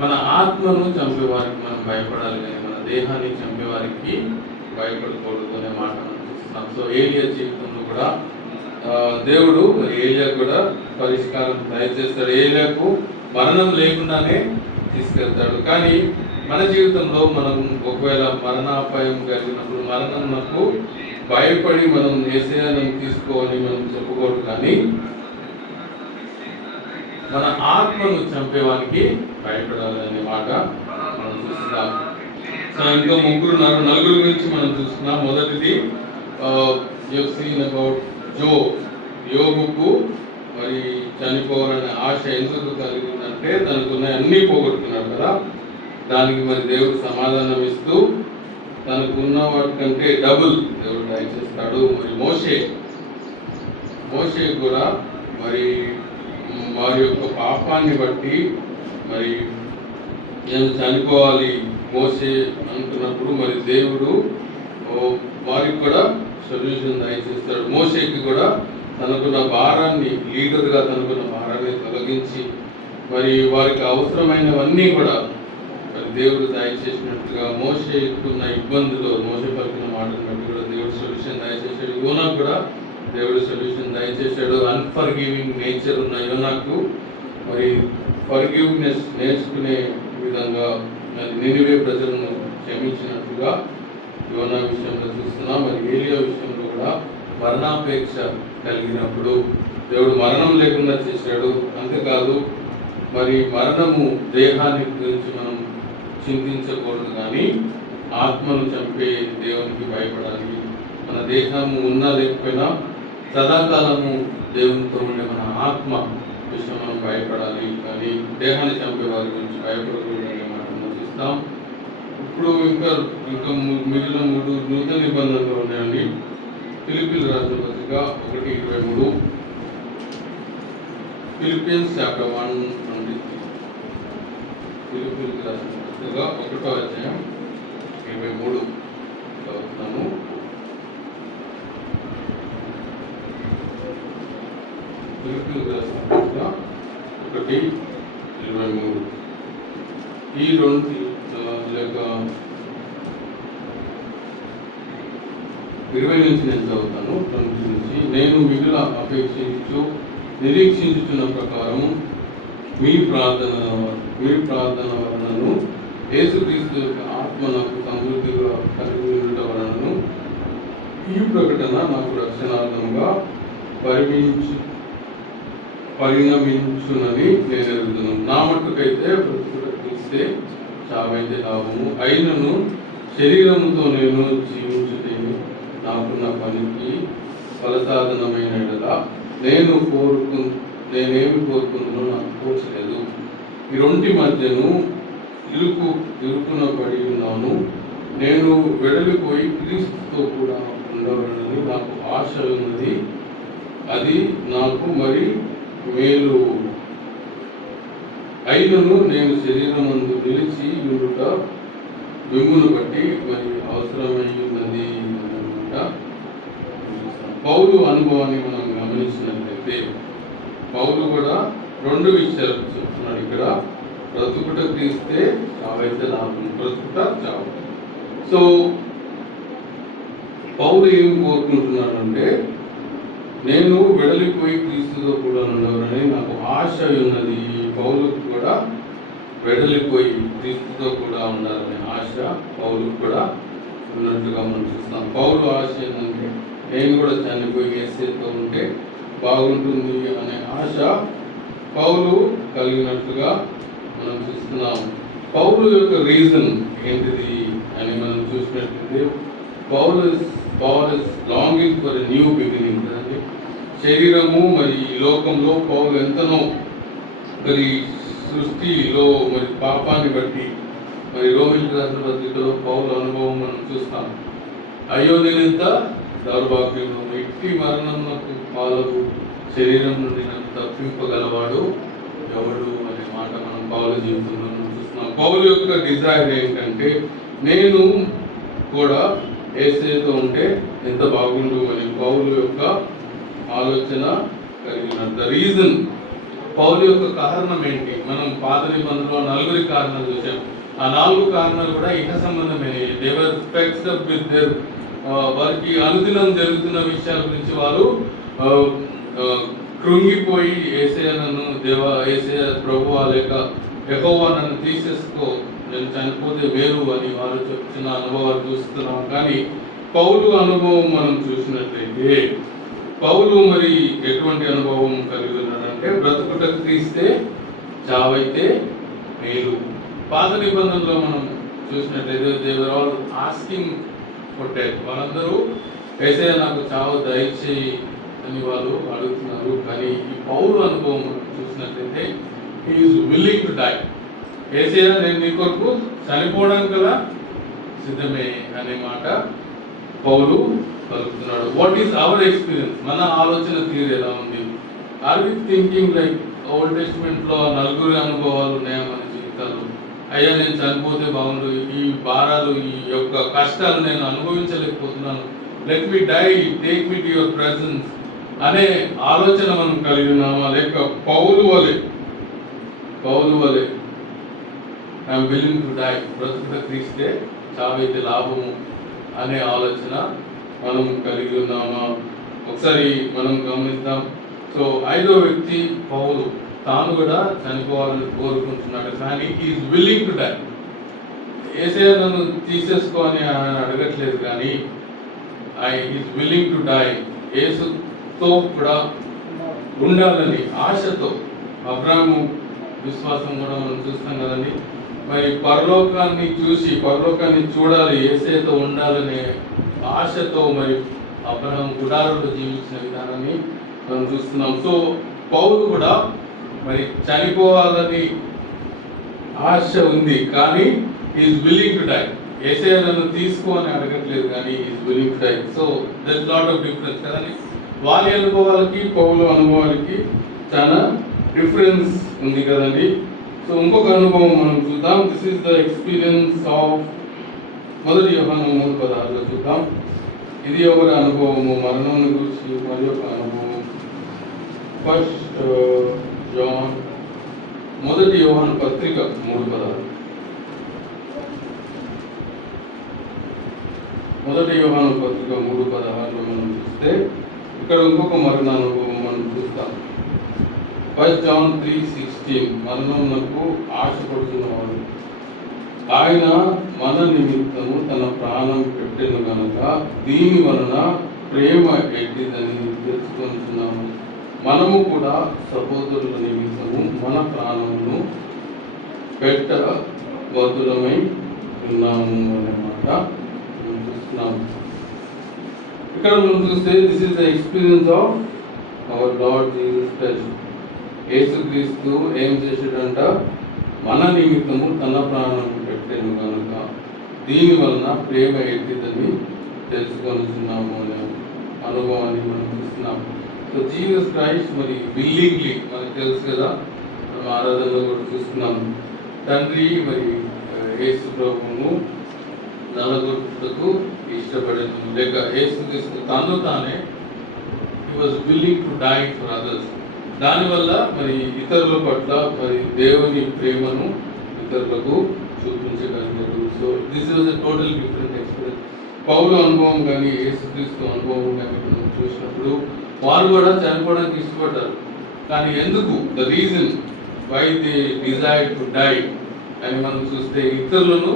మన ఆత్మను చంపేవారికి మనం భయపడాలి, కానీ మన దేహాన్ని చంపేవారికి భయపడకూడదు అనే మాట మనం చూస్తున్నాం. సో ఏలియా జీవితంలో కూడా దేవుడు ఏలియా కూడా పరిష్కారం దయచేస్తాడు. ఏలియాకు మరణం లేకుండానే తీసుకెళ్తాడు. కానీ మన జీవితంలో మనం ఒకవేళ మరణాపాయం కలిగినప్పుడు మరణంకు భయపడి మనం యేసయ్యను తీసుకోవాలి మనం చెప్పుకోవడం, కానీ మన ఆత్మను చంపేవానికి భయపడాలి అనే మాట మనం చూస్తున్నాం. సో ఇంకా నలుగురు గురించి మనం చూస్తున్నాం. మొదటిది అబౌట్ యోగుకు మరి చనిపోవాలనే ఆశ ఎందుకు కలిగిందంటే తనకున్న అన్నీ పోగొట్టుకున్నాడు కదా. దానికి మరి దేవుడు సమాధానం ఇస్తూ తనకున్న వాటి కంటే డబుల్ దేవుడు దయచేస్తాడు. మరి మోషే కూడా మరి వారి యొక్క పాపాన్ని బట్టి మరి నేను చనిపోవాలి మోషే అనుకున్నప్పుడు మరి దేవుడు వారికి కూడా సొల్యూషన్ దయచేస్తాడు. మోషేకి కూడా తనకున్న భారాన్ని, లీడర్గా తనకున్న భారాన్ని తొలగించి మరి వారికి అవసరమైనవన్నీ కూడా మరి దేవుడు దయచేసినట్టుగా మోషేకున్న ఇబ్బందులు, మోషే పలికిన మాటను బట్టి కూడా దేవుడు సొల్యూషన్ దయచేశాడు. యోనాకు కూడా దేవుడు సొల్యూషన్ దయచేశాడు. అన్ఫర్గివింగ్ నేచర్ ఉన్న యోనాకు మరి ఫర్గివ్నెస్ నేర్చుకునే విధంగా మరి నినివే ప్రజలను క్షమించినట్టుగా యోనా విషయంలో చూస్తున్నాం. మరి ఏలియా విషయంలో కూడా మరణాపేక్ష కలిగినప్పుడు దేవుడు మరణం లేకుండా చేశాడు. అంతేకాదు మరి మరణము దేహాన్ని గురించి మనం చింతించకూడదు, కానీ ఆత్మను చంపే దేవునికి భయపడాలి. మన దేహము ఉన్నా లేకపోయినా సదాకాలము దేవునితో ఉండే మన ఆత్మ విషయం మనం భయపడాలి, కానీ దేహాన్ని చంపే వారి గురించి భయపడకూడదు అనే మాట మనం చూస్తాం. ఇప్పుడు ఇంకా మిగిలిన 3 నూతన నిబంధనలు ఉన్నాయండి. ఫిలిప్పీలు రాసిన పత్రిక 1:23, ఫిలిపియన్స్ చాప్టర్ 1:23, ఫిలిప్పీలకు రాసిన పత్రిక 1వ అధ్యాయం 23 చదువుతున్నాము. ఫిలిప్పీలకు రాసిన పత్రిక 1:23. ఈ 2 లేక 20 నుంచి నేను చదువుతాను. 20 నుంచి, నేను మిగుల నిరీక్షించుతున్న ప్రకారం మీ ప్రార్థన వలనను యేసుక్రీస్తు యొక్క ఆత్మ నాకు సమృద్ధిగా కలిగి ఉండటం వలనను ఈ ప్రకటన నాకు రక్షణార్థంగా పరిణమించునని నేను ఎరుగుతున్నాను. నా మట్టుకైతే బ్రతుకుటే చావైతే లాభము, అయినను శరీరముతో నేను జీవించుటేను నాకున్న పనికి ఫలసాధనమైన ఎడల నేనేమి కోరుకుంటున్నా నాకు తోచలేదు. ఈ 2 మధ్యను ఇరుకున పడి ఉన్నాను. నేను వెడలిపోయి క్రీస్తుతో కూడా ఉండవాలని నాకు ఆశ ఉన్నది. అది నాకు మరి మేలు. అయినను నేను శరీరమందు నిలిచి ఉండుట మిమ్మును బట్టి మరి అవసరమై ఉన్నది అన్నమాట. పౌలు అనుభవాన్ని మనం గమనించినట్లయితే పౌలు కూడా 2 విషయాలు చెప్తున్నాడు ఇక్కడ. బ్రతుకుట క్రీస్తే, చావైతే లాభం. బ్రతుకుట చావు. సో పౌలు ఏం కోరుకుంటున్నాడంటే, నేను వెడలిపోయి క్రీస్తుతో కూడా ఉండవలని నాకు ఆశ ఉన్నది. పౌలుకు కూడా వెడలిపోయి క్రీస్తుతో కూడా ఉండాలనే ఆశ పౌలుకు కూడా ఉన్నట్టుగా మనం చూస్తాం. పౌలు ఆశ ఏంటంటే, నేను కూడా చనిపోయి యేసుతో ఉంటే బాగుంటుంది అనే ఆశ పౌలు కలిగినట్టుగా మనం చూస్తున్నాం. పౌలు యొక్క రీజన్ ఏంటిది అని మనం చూసినట్లయితే Paul is longing for a new beginning కదండి. శరీరము మరి ఈ లోకంలో పౌలు ఎంతనో మరి సృష్టిలో మరి పాపాన్ని బట్టి మరి రోమిలకు రాసిన పత్రికలో పౌలు అనుభవం మనం చూస్తాం. అయ్యో నేనెంత దౌర్భాగ్యుడు, ఎట్టి మరణమునకు పాలకు శరీరం నుండి నన్ను తప్పింపగలవాడు ఎవడు అనే మాట మనం పౌలు జీవితంలో చూస్తున్నాం. పౌలు యొక్క డిజైర్ ఏంటంటే నేను కూడా యేసుతో ఉంటే ఎంత బాగుండు అని పౌలు యొక్క ఆలోచన కలిగినంత రీజన్. పౌలు యొక్క కారణం ఏంటి? మనం పాత నిబంధనలో 4 కారణాలు చూసాం. ఆ 4 కారణాలు కూడా ఇహ సంబంధమే. దేవర్ ఫిక్స్డ్ అప్ విత్ దేర్ వారికి అనుదినం జరుగుతున్న విషయాల గురించి వారు కృంగిపోయి యేసయ్య నన్ను యేసయ్య ప్రభువా లేక యెహోవా నన్ను తీసేసుకో, నేను చనిపోతే వేరు అని వారు చెప్తున్న అనుభవాలు చూస్తున్నాం. కానీ పౌలు అనుభవం మనం చూసినట్లయితే పౌలు మరి ఎటువంటి అనుభవం కలిగి ఉన్నాడంటే బ్రతుకుట క్రీస్తే చావైతే మేలు. పాత నిబంధనలో మనం చూసినట్లయితే they were all asking for death. వాళ్ళందరూ యేసయ్య నాకు చావు దయచేయి అని వాళ్ళు అడుగుతున్నారు. కానీ ఈ పౌలు అనుభవం మనం చూసినట్లయితే he is willing to die. యేసయ్య నేను నీ కొరకు చనిపోవడానికి కదా సిద్ధమే అనే మాట పౌలు పలుకుతున్నాడు. What is our experience? మన ఆలోచన తీరు ఎలా ఉంది? Are we thinking like old testament లో 4 అనుభవాలు ఉన్నాయా మన జీవితాలు? అయ్యా నేను చనిపోతే బాగుండు, ఈ భారాలు ఈ యొక్క కష్టాలు నేను అనుభవించలేకపోతున్నాను, let me die, take me to your presence అనే ఆలోచన మనం కలిగి ఉన్నామా? లేక పౌలు వలె ఐఎమ్ విల్లింగ్ టు డై, బ్రతుకుట క్రీస్తే చావైతే లాభము అనే ఆలోచన మనం కలిగి ఉన్నామా? ఒకసారి మనం గమనిద్దాం. సో 5వ వ్యక్తి పౌలు తాను కూడా చనిపోవాలని కోరుకుంటున్నాడు. కానీ ఈజ్ విల్లింగ్ టు డై. యేసయ్య నన్ను తీసేసుకో అని ఆయన అడగట్లేదు, కానీ ఈజ్ విల్లింగ్ టు డై. యేసుతో కూడా ఉండాలని ఆశతో. అబ్రాహాము విశ్వాసం కూడా మనం చూస్తాం కదండి. మరి పరలోకాన్ని చూడాలి, యేసయ్యతో ఉండాలనే ఆశతో మరి అబ్రహాం గుడారంలో జీవించిన విధానాన్ని మనం చూస్తున్నాం. సో పౌలు కూడా మరి చనిపోవాలని ఆశ ఉంది, కానీ ఈజ్ విల్లింగ్ టు డై. యేసయ్య నన్ను తీసుకో అని అడగట్లేదు, కానీ is willing to die. So that is lot of difference కదండి. వారి అనుభవాలకి పౌలు అనుభవాలకి చాలా డిఫరెన్స్ ఉంది కదండి. సో ఇంకొక అనుభవం మనం చూద్దాం. This is the experience of 1 యోహాను 3:16 చూద్దాం. ఇది ఎవరి అనుభవము? మరణం గురించి మరి ఒక అనుభవం. 1 యోహాను పత్రిక 3:16. 1 యోహాను పత్రిక 3:16 మనం చూస్తే ఇక్కడ ఇంకొక మరణ అనుభవం మనం చూస్తాం. 1 John 3:16 మరణమునకు ఆశపడుతున్నవాడు ఆయన మన నిమిత్తము తన ప్రాణం పెట్టెను గనుక దీని వలన ప్రేమ ఎట్టిదని తెలుసుకుంటున్నాము. మనము కూడా సహోదరుల నిమిత్తము మన ప్రాణమును పెట్టబద్దులమై ఉన్నాము అన్నమాట మనం చూస్తున్నాము. ఇక్కడ మనం చూస్తే this is the experience of our Lord Jesus Christ. యేసుక్రీస్తు ఏం చేశాడంట? మన నిమిత్తము తన ప్రాణం పెట్టెను కనుక దీని వలన ప్రేమ ఎట్టిదని తెలుసుకొనిస్తున్నాము అనే అనుభవాన్ని మనం చూస్తున్నాము. సో జీసస్ క్రైస్ట్ మరి విల్లింగ్లీ, మనకు తెలుసు కదా, మనం ఆరాధనలో కూడా చూస్తున్నాము. తండ్రి మరి యేసు ప్రభువును నలగొట్టుటకు ఇష్టపడేది లేక యేసుక్రీస్తు తను తానే he was willing to die for others. దానివల్ల మరి ఇతరుల పట్ల మరి దేవుని ప్రేమను ఇతరులకు చూపించగలిగారు. So this is a total different experience. పౌలు అనుభవం కానీ యేసుక్రీస్తు అనుభవం కానీ మనం చూసినప్పుడు వారు కూడా చనిపోవడానికి ఇష్టపడ్డారు. కానీ ఎందుకు? The reason why they desire to die అని మనం చూస్తే ఇతరులను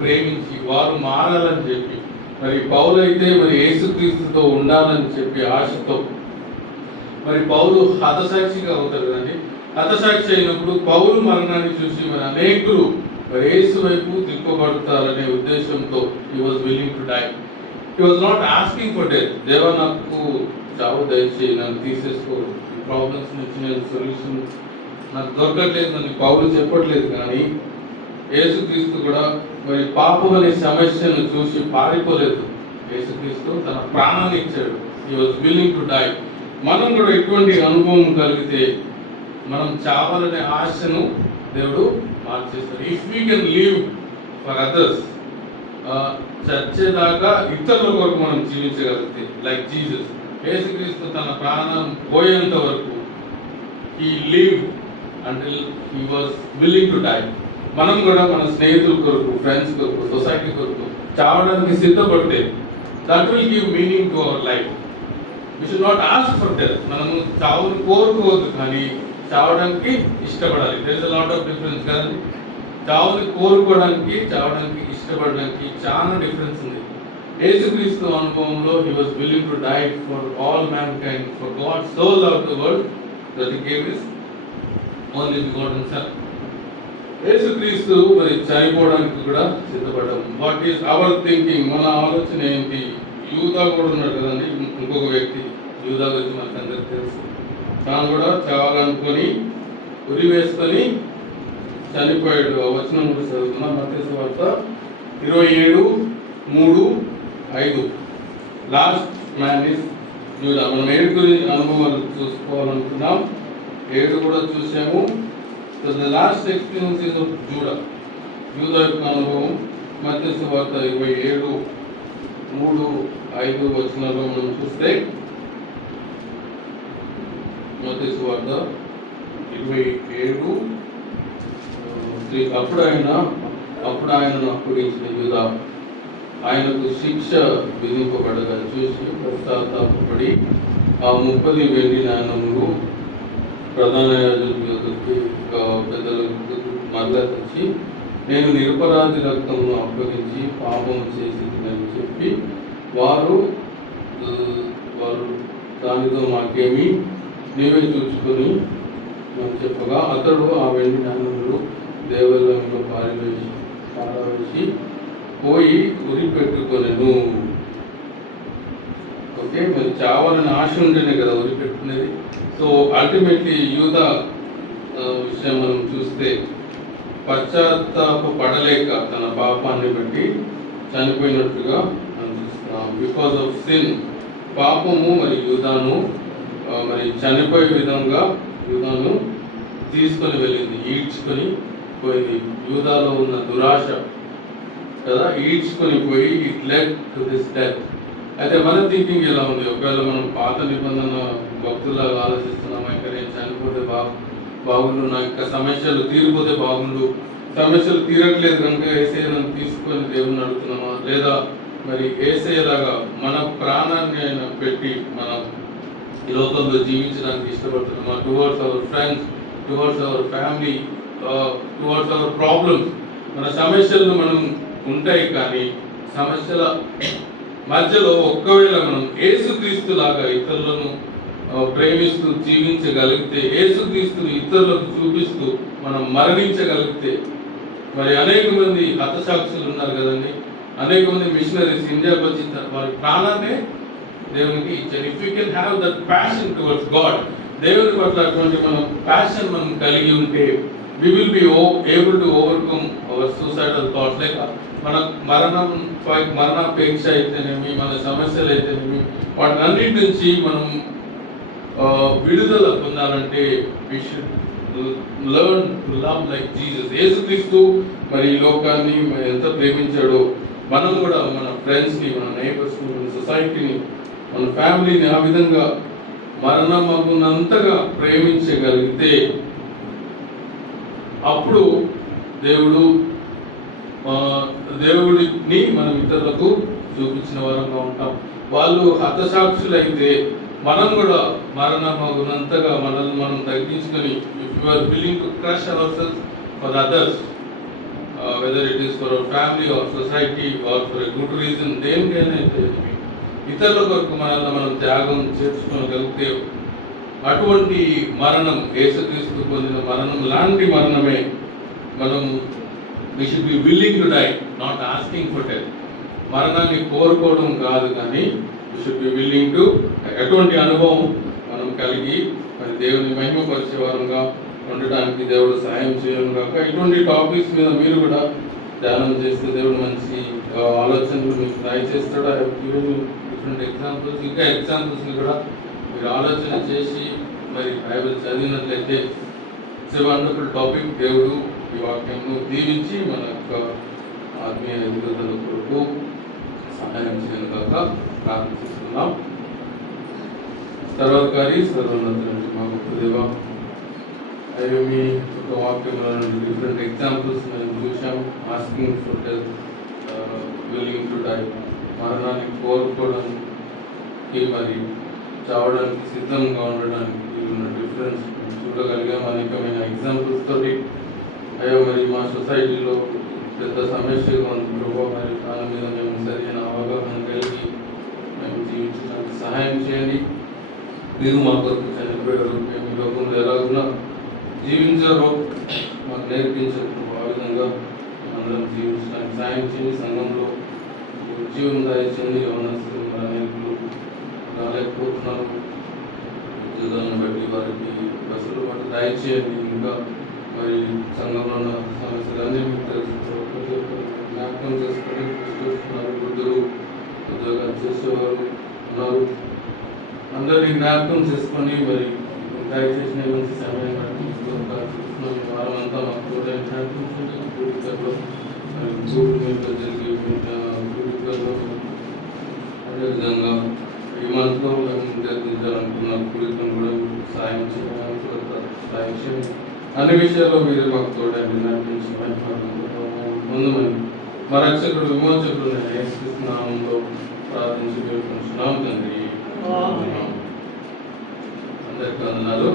ప్రేమించి వారు మారాలని చెప్పి, మరి పౌలు అయితే మరి యేసుక్రీస్తుతో ఉండాలని చెప్పి ఆశతో మరి పౌలు హతసాక్షిగా అవుతారు కదండి. హతసాక్షి అయినప్పుడు పౌలు మరణాన్ని చూసి మరి అనేకులు మరి యేసు వైపు తిప్పబడతారనే ఉద్దేశంతో he was willing to die. He was not asking for death. దేవా నాకు చావు దయచేయి, నన్ను తీసేసుకో, ఈ ప్రాబ్లమ్స్ నుంచి నేను సొల్యూషన్ నాకు దొరకట్లేదు అని పౌలు చెప్పట్లేదు. కానీ యేసుక్రీస్తు కూడా మరి పాపం అనే సమస్యను చూసి పారిపోలేదు. యేసుక్రీస్తు తన ప్రాణాన్ని ఇచ్చాడు. he was willing to die. మనం కూడా ఎటువంటి అనుభవం కలిగితే మనం చావాలనే ఆశను దేవుడు మార్చేస్తాడు. If we can live for others, చచ్చేదాకా ఇతరుల కొరకు మనం జీవించగలిగితే లైక్ జీసస్, యేసుక్రీస్తు తన ప్రాణం పోయేంత వరకు he lived until he was willing to die. మనం కూడా మన స్నేహితుల కొరకు, ఫ్రెండ్స్ కొరకు, సొసైటీ కొరకు చావడానికి సిద్ధపడితే that will give meaning to our life. We should not ask for death. మనము చావుని కోరుకోవద్దు, కానీ చావడానికి ఇష్టపడాలి. there is a lot of difference కదండి. చావుని కోరుకోవడానికి, చావడానికి ఇష్టపడడానికి చాలా డిఫరెన్స్ ఉంది. యేసుక్రీస్తు అనుభవంలో he was willing to die for all mankind, for God so loved the world that he gave his only begotten son. యేసుక్రీస్తు మరి చనిపోవడానికి కూడా సిద్ధపడ్డాం. What is our thinking? మన ఆలోచన ఏంటి? యూదా కూడా ఉన్నాడు కదండి, ఇంకొక వ్యక్తి. యూదా గురించి మనకు అందరికి తెలుసు. తాను కూడా చావాలనుకొని ఉరి వేసుకొని చనిపోయాడు. ఆ వచనం కూడా చదువుతున్నాం. మత్తయి సువార్త 27:3-5. లాస్ట్ మ్యాన్ ఇస్ యూదా. మనం 7 గురించి అనుభవాలు చూసుకోవాలనుకున్నాం. 7 కూడా చూసాము. So the last experience is of యూదా యొక్క అనుభవం. మత్తయి సువార్త 27:3-5 వచనాల్లో మనం చూస్తే, మత్తయి సువార్త 27:3, అప్పుడు ఆయనను అప్పగించిన యూదా ఆయనకు శిక్ష విధింపబడగా చూసి పశ్చాత్తాపపడి ఆ 30 వెండి నాణెములు ప్రధాన యాజకులకు పెద్దలకు మరలా తెచ్చి, నేను నిరపరాధి రక్తమును అప్పగించి పాపం చేసిందని చెప్పి వారు దానితో మాకేమి నీవే చూసుకొని చెప్పగా, అతడు ఆ వెండి నాణెములు దేవాలయంలో పారవేసి పోయి ఉరి పెట్టుకొనెను. ఓకే, మరి చావాలని ఆశ ఉంటేనే కదా ఉరి పెట్టుకునేది. సో అల్టిమేట్లీ యూదా విషయం మనం చూస్తే పశ్చాత్తాప పడలేక తన పాపాన్ని బట్టి చనిపోయినట్లుగా మనం చూస్తున్నాం. బికాస్ ఆఫ్ సిన్, పాపము మరి యూదాను మరి చనిపోయే విధంగా యూదాను తీసుకొని వెళ్ళింది, ఈడ్చుకొని పోయింది. యూదాలో ఉన్న దురాశ కదా ఈడ్చుకొని పోయి it led to this death. అయితే మన థింకింగ్ ఎలా ఉంది? ఒకవేళ మనం పాత నిబంధన భక్తులాగా ఆలోచిస్తున్నామా, ఇంకా నేను చనిపోతే బాగుండు, నా యొక్క సమస్యలు తీరిపోతే బాగుండు, సమస్యలు తీరట్లేదు కనుక యేసయ్యను తీసుకొని దేవుని అడుగుతున్నామా, లేదా మరి యేసయ్యలాగా మన ప్రాణాన్ని ఆయన పెట్టి మనం ఈ లోకంలో జీవించడానికి ఇష్టపడుతున్నామా? Towards our friends, towards our family, towards our problems. మన సమస్యలను మనం ఉంటాయి, కానీ సమస్యల మధ్యలో ఒక్కవేళ మనం యేసుక్రీస్తు లాగా ఇతరులను ప్రేమిస్తూ జీవించగలిగితే, యేసుక్రీస్తుని ఇతరులకు చూపిస్తూ మనం మరణించగలిగితే, మరి అనేక మంది హతసాక్షులు ఉన్నారు కదండి, అనేక మంది మిషనరీస్ ఇండియాకి వచ్చిన వారి ప్రాణాన్ని దేవునికి ఇచ్చారు. If you can have that passion towards God, దేవుని పట్ల అటువంటి మనం ప్యాషన్ మనం కలిగి ఉంటే, we will be able to overcome our suicidal thoughts. Like మన మరణాపేక్ష అయితేనేమి, మన సమస్యలు అయితేనేమి, వాటన్నిటి నుంచి మనం విడుదల పొందాలంటే we should learn to love like Jesus. యేసుక్రీస్తు మరి ఈ లోకాన్ని ఎంత ప్రేమించాడో, మనం కూడా మన ఫ్రెండ్స్ని, మన నైబర్స్ని, మన సొసైటీని, మన ఫ్యామిలీని ఆ విధంగా మరణమగునంతగా ప్రేమించగలిగితే అప్పుడు దేవుడిని మనం ఇతరులకు చూపించిన వారంగా ఉంటాం. వాళ్ళు హతసాక్షులైతే మనం కూడా మరణమగునంతగా మనల్ని మనం తగ్గించుకొని, if you are willing to crush our self for others, whether it is for our family or society or for a good reason, దేనికైనా ఇతరుల కొరకు మనల్ని మనం త్యాగం చేసుకోగలిగితే అటువంటి మరణం, యేసుక్రీస్తు పొందిన మరణం లాంటి మరణమే మనం we should be willing to die, not asking for death. మరణాన్ని కోరుకోవడం కాదు, కానీ we should be willing to, ఎటువంటి అనుభవం మనం కలిగి మరి దేవుని మహిమపరిచే వారంగా ఉండడానికి దేవుడు సహాయం చేయడం కాక ఇటువంటి టాపిక్స్ మీద మీరు కూడా ధ్యానం చేస్తే దేవుడు మంచి ఆలోచనలు మీకు దయచేస్తాడు. డిఫరెంట్ ఎగ్జాంపుల్స్, ఇంకా ఎగ్జాంపుల్స్ని కూడా మీరు ఆలోచన చేసి మరి బైబిల్ చదివినట్లయితే ఇట్స్ ఎ వండర్ఫుల్ టాపిక్. దేవుడు ఈ వాక్యంను దీవించి మన యొక్క ఆత్మీయ ఎదుగుదల కొరకు సహాయం చేయను కాక ప్రార్థిస్తున్నాం. సర్వకారి సర్వోన్నత మా గొప్ప దేవ, అయ్యో మీ ఒక వాక్యంలో డిఫరెంట్ ఎగ్జాంపుల్స్ మేము చూసాం. Asking for death, willing to die, మరణాన్ని కోరుకోవడానికి మరి చావడానికి సిద్ధంగా ఉండడానికి ఉన్న డిఫరెన్స్ చూడగలిగాం అనేకమైన ఎగ్జాంపుల్స్ తోటి. అయ్యో మరి మా సొసైటీలో పెద్ద సమస్యగా ఉంది ప్రభావ, మరి దాని మీద మేము సరైన అవగాహన కలిగి మేము జీవించడానికి సహాయం చేయండి. మీరు మా కొరకు చనిపోయారు, మేము ఈ లోకంలో ఎలాగున్నా జీవించారో మాకు నేర్పించారు. ఆ విధంగా అందరం జీవించడానికి సహాయం చేయండి. సంఘంలో ఉద్యోగం దయచేయండి. యవనస్తులు అనేకులు రాలేకపోతున్నారు, ఉద్యోగాలను బట్టి వారికి బస్సులు బట్టి దయచేయండి. ఇంకా మరి సంఘంలో ఉన్న సమస్యలన్నీ మీకు తెలుసు, జ్ఞాపకం చేసుకొని చూస్తున్నారు. వృద్ధులు, ఉద్యోగాలు చేసేవారు ఉన్నారు, అందరినీ జ్ఞాపకం చేసుకొని మరి దయచేసిన మంచి సమయం చూస్తున్నాం. వారం అంతా మాకు కూడా నడిపించండి. మరి గూగుల్ మీట్లో జరిగే అదేవిధంగా ఈ మంత్లో మేము జరిగించాలనుకున్న కూడికను కూడా సాయం చేయండి. అన్ని విషయాల్లో మీరు మాకు తోడండి, నడిపించమని పొందమని మా రక్షకుడు విమోచకుడు యేసుక్రీస్తు నామములో ప్రార్థించి వేడుకుంటున్నాం తండ్రి. అందరికీ వందనాలు.